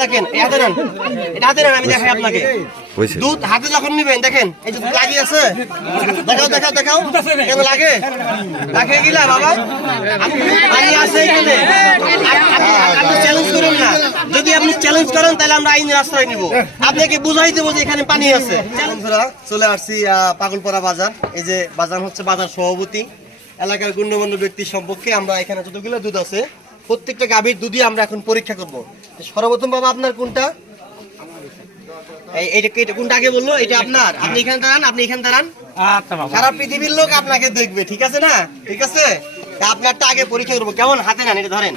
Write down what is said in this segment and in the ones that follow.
দেখেন এই হাতে নেন এটা হাতে নেন আমি দেখাই আপনাকে। দুধ হাতে যখন নিবেন দেখেন এই যে দুধ লাগিয়ে আছে। দেখাও দেখাও দেখাও। কেন লাগে? লাগে গিলা বাবা। পানি আছে এখানে। আপনি- চ্যালেঞ্জ করুন না। যদি আপনি চ্যালেঞ্জ করেন তাহলে আমরা আইনের আশ্রয় নিব। আপনাকে বুঝাই দেবো যে এখানে পানি আছে। বন্ধুরা চলে আসছি আহ, পাগলপাড়া বাজার। এই যে বাজার হচ্ছে বাজার সভাপতি। এলাকার গণ্যমান্য ব্যক্তি সম্পর্কে আমরা এখানে যতগুলো দুধ আছে প্রত্যেকটা গাভীর দুধই আমরা এখন পরীক্ষা করব। সর্বপ্রথম বাবা আপনার কোনটা? এটা কোনটা আগে বলল? এটা আপনার। আপনি এখানে দাঁড়ান আপনি এখানে দাঁড়ান। সারা পৃথিবীর লোক আপনাকে দেখবে ঠিক আছে না? ঠিক আছে? আপনারটা আগে পরীক্ষা করব। কেমন? হাতে নেন এটা ধরেন।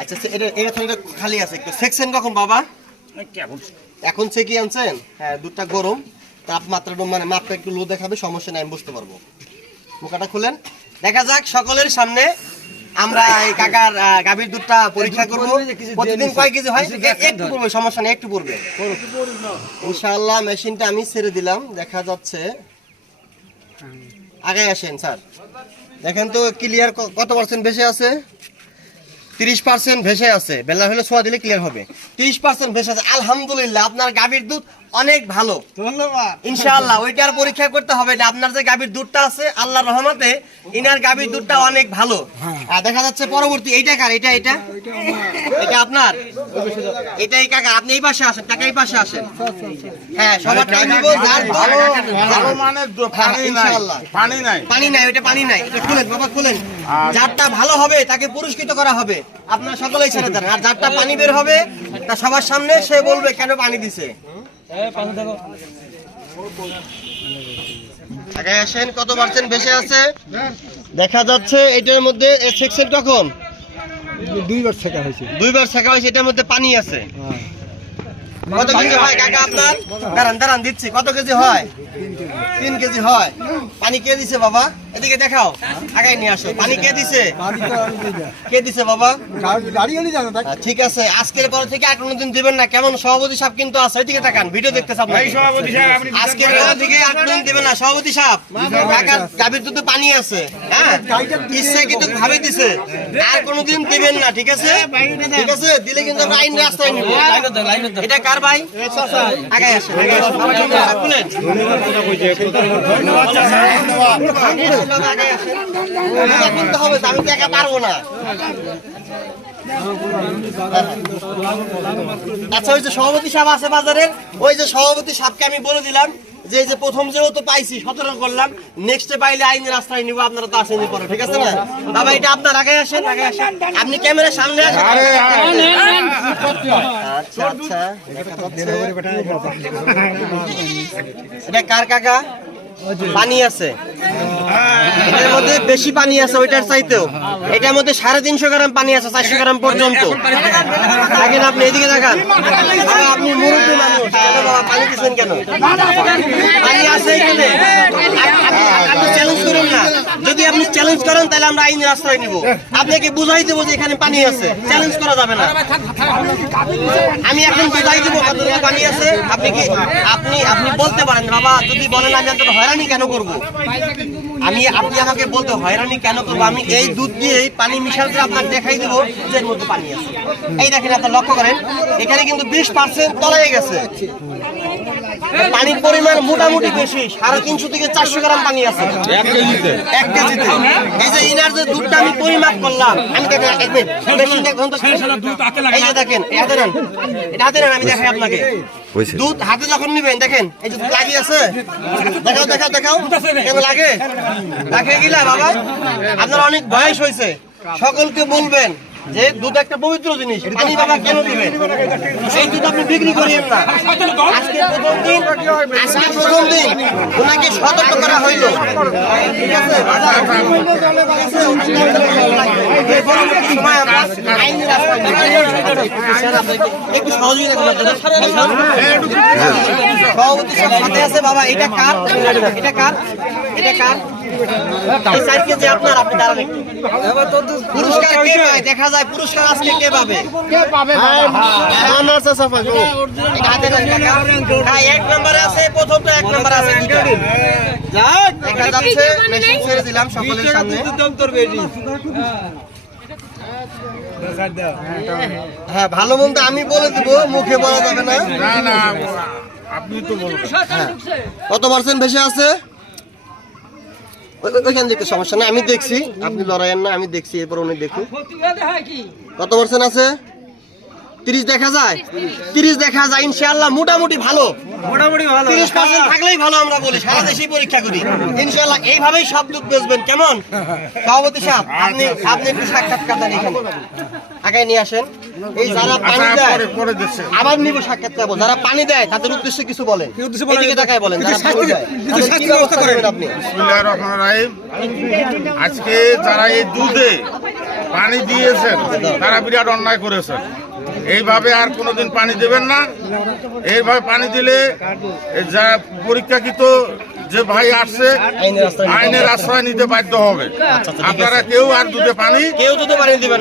আচ্ছা এটা এটা খালি আছে। একটু সেকশন কখন বাবা এখন সে কি আনছেন? হ্যাঁ দুধটা গরম। তাপমাত্রা মানে মাপটা একটু লো দেখাবে সমস্যা নাই আমি বুঝতে পারব। মুখাটা খুলেন। দেখা যাক সকলের সামনে আমরা এই কাকার গাভীর দুধটা পরীক্ষা করব। প্রতিদিন কয় কেজি হয়? একটু পড়বে সমস্যা নেই একটু পড়বে। ইনশাআল্লাহ মেশিনটা আমি ছেড়ে দিলাম দেখা যাচ্ছে। আগে আসেন স্যার। দেখেন তো ক্লিয়ার কত পার্সেন্ট ভেসে আছে? তিরিশ পার্সেন্ট ভেসে আছে। বেলা হলে ছোঁয়া দিলে ক্লিয়ার হবে। তিরিশ পার্সেন্ট ভেসে আছে। আলহামদুলিল্লাহ আপনার গাভীর দুধ অনেক ভালো। ধন্যবাদ। ইনশাআল্লাহ ওইটার পরীক্ষা করতে হবে না। আপনার যে গাভীর দুধটা আছে আল্লাহর রহমতে ইনার গাভীর দুধটা অনেক ভালো। আর দেখা যাচ্ছে পরবর্তী এইটা কার? এটা এটা এটা আপনার? এটাই কাকা আপনি এই পাশে আসেন কাকা এই পাশে আসেন। হ্যাঁ সবার টাইম দিব যার ভালো ভালো হ্যাঁ, পানি নাই। ইনশাআল্লাহ। পানি নাই। পানি নাই ওটা পানি নাই। এটা খুলেন বাবা খুলেন। যারটা ভালো হবে তাকে পুরস্কৃত করা হবে। আপনারা সকলেই ছেড়ে দেন। আর যারটা পানি বের হবে তা সবার সামনে সে বলবে কেন পানি দিছে? আগে আসেন কত পার্সেন্ট বেশি আছে? দেখা যাচ্ছে এটার মধ্যে সেকশন কখন? দুইবার শেখা হয়েছে। দুইবার শেখা হয়েছে এটার মধ্যে পানি আছে। কত কেজি হয় কাকা আপনার? দাঁড়ান দাঁড়ান দিচ্ছি। কত কেজি হয়? তিন কেজি হয়। পানি কে দিছে বাবা? এদিকে দেখাও। আগে নিয়ে আসো। পানি কে দিছে? কে দিছে বাবা? আহ, ঠিক আছে। আজকের পর থেকে আর কোনোদিন দিবেন না। কেমন? সভাপতি সাহেব কিন্তু আছে। এদিকে তাকান। ভিডিও দেখতে আপনার। আজকের পর থেকে আর কোনোদিন দিবেন না। সভাপতি সাহেব গাভীর দুধে পানি আছে। হ্যাঁ? ইচ্ছে কিন্তু দিছে আর কোনোদিন দিবেন না, ঠিক আছে? ঠিক আছে? দিলে কিন্তু আমরা আইন রাস্তায় নিব। এটা কার ভাই? আগে হবে আমি তো একা পারব না আচ্ছা ওই যে সভাপতি সাহেব আছে বাজারের, ওই যে সভাপতি সাহেবকে আমি বলে দিলাম যে যে প্রথম যেহেতু তো পাইছি সতর্ক করলাম। নেক্সটে পাইলে আইনের রাস্তায় নিব আপনারা তো আসেনি পরে ঠিক আছে না? বাবা এটা আপনার আগে আসেন আগে আসেন। আপনি ক্যামেরার সামনে আসেন। আচ্ছা আচ্ছা। এটা কার কাকা? পানি আছে। এটার মধ্যে বেশি পানি আছে ওইটার চাইতেও। এটার মধ্যে সাড়ে তিনশো গ্রাম পানি আছে, চারশো গ্রাম পর্যন্ত। দেখেন আপনি, এদিকে দেখান। আপনি মুরব্বী মানুষ কেন বাবা, পানি দিচ্ছেন কেন? পানি আছে এখানে আপ- আপ- আপনি চ্যালেঞ্জ করুন না যদি আপনি চ্যালেঞ্জ করেন তাহলে আমরা আইনের আশ্রয় নিব। আপনাকে বুঝাই দেবো যে এখানে পানি আছে। চ্যালেঞ্জ করা যাবে না। আমি এখন বুঝাই দেবো কতটুকু পানি আছে। আপনি কি আপনি আপনি বলতে পারেন বাবা যদি বলেন আমি এত হয়রানি কেন করব? আমি আপনি আমাকে বলতে হয়রানি কেন করব? আমি এই দুধ দিয়ে পানি মিশাল করে আপনাকে দেখাই দেবো যে এর মধ্যে পানি আছে। এই দেখেন আপনি লক্ষ্য করেন এখানে কিন্তু বিশ পার্সেন্ট তলায় গেছে। পানির পরিমাণ মোটামুটি বেশি সাড়ে তিনশো থেকে চারশো গ্রাম পানি আছে। এক কেজিতে? এই যে ইনার যে দুধটা আমি পরিমাপ করলাম আমি দেখেন এক মিনিট মেশিনটা এখন এই যে দেখেন হাতে নেন। এটা হাতে নেন আমি দেখাই আপনাকে। দুধ হাতে যখন নিবেন দেখেন এই যে দুধ লাগিয়ে আছে। দেখাও দেখাও দেখাও। কেন লাগে? লাগে গিলা বাবা। আপনার অনেক বয়স হয়েছে। সকলকে বলবেন যে দুধ একটা পবিত্র জিনিস পানি বাবা কেন দিবেন সেই দুধ আপনি বিক্রি করিয়েন না। আজকে প্রথম দিন, আজকে প্রথম দিন, ওনাকে সতর্ক করা হইল। ঠিক আছে? সভাপতি সাথে আছে বাবা, এটা কার? এটা কার? এটা কার? এই সাইড কেজি আপনার আপনি দাঁড়ান একটু। পুরস্কার কে পায়? দেখা যায় পুরস্কার আজকে কে পাবে? কে পাবে হ্যাঁ, এক নম্বরে আছে প্রথম তো এক নম্বরে আছে দুইটা। দেখা যাচ্ছে মেশিন ছেড়ে দিলাম সকলের সামনে। হ্যাঁ ভালো মন্দ আমি বলে দিব মুখে বলা যাবে না। না না আপনি তো কত পার্সেন্ট ভেসে আছে? ওইখান থেকে সমস্যা নেই। আমি দেখছি আপনি লড়াইয়েন না আমি দেখছি এরপর উনি দেখুন কত পার্সেন্ট আছে? তিরিশ দেখা যায়? তিরিশ দেখা যায় ইনশাআল্লাহ মোটামুটি ভালো। মোটামুটি ভালো। তিরিশ পার্সেন্ট থাকলেই ভালো আমরা বলি সারা দেশেই পরীক্ষা করি। ইনশাআল্লাহ এইভাবেই সব দুধ বেচবেন। কেমন? সভাপতি সাহেব আপনি আপনি একটু সাক্ষাৎকার দেন এখানে। আগে নিয়ে আসেন। এই যারা পানি আচ্ছা দেয় পরে পরে দিচ্ছে। আবার নিব সাক্ষাৎ করব যারা পানি দেয় তাদের উদ্দেশ্যে কিছু বলেন। এদিকে তাকায় বলেন যারা পানি দেয়। আপনি? বিসমিল্লাহির রহমানির রহিম। আজকে যারা এই দুধে পানি দিয়েছেন তারা বিরাট অন্যায় করেছেন। এইভাবে আর কোনোদিন পানি দেবেন না। এইভাবে পানি দিলে যা পরীক্ষাকৃত যে ভাই আসছে আইনের আশ্রয় নিতে বাধ্য হবে। আচ্ছা, আছে। আপনারা কেউ আর দুধে পানি কেউ দুধে পানি দেবেন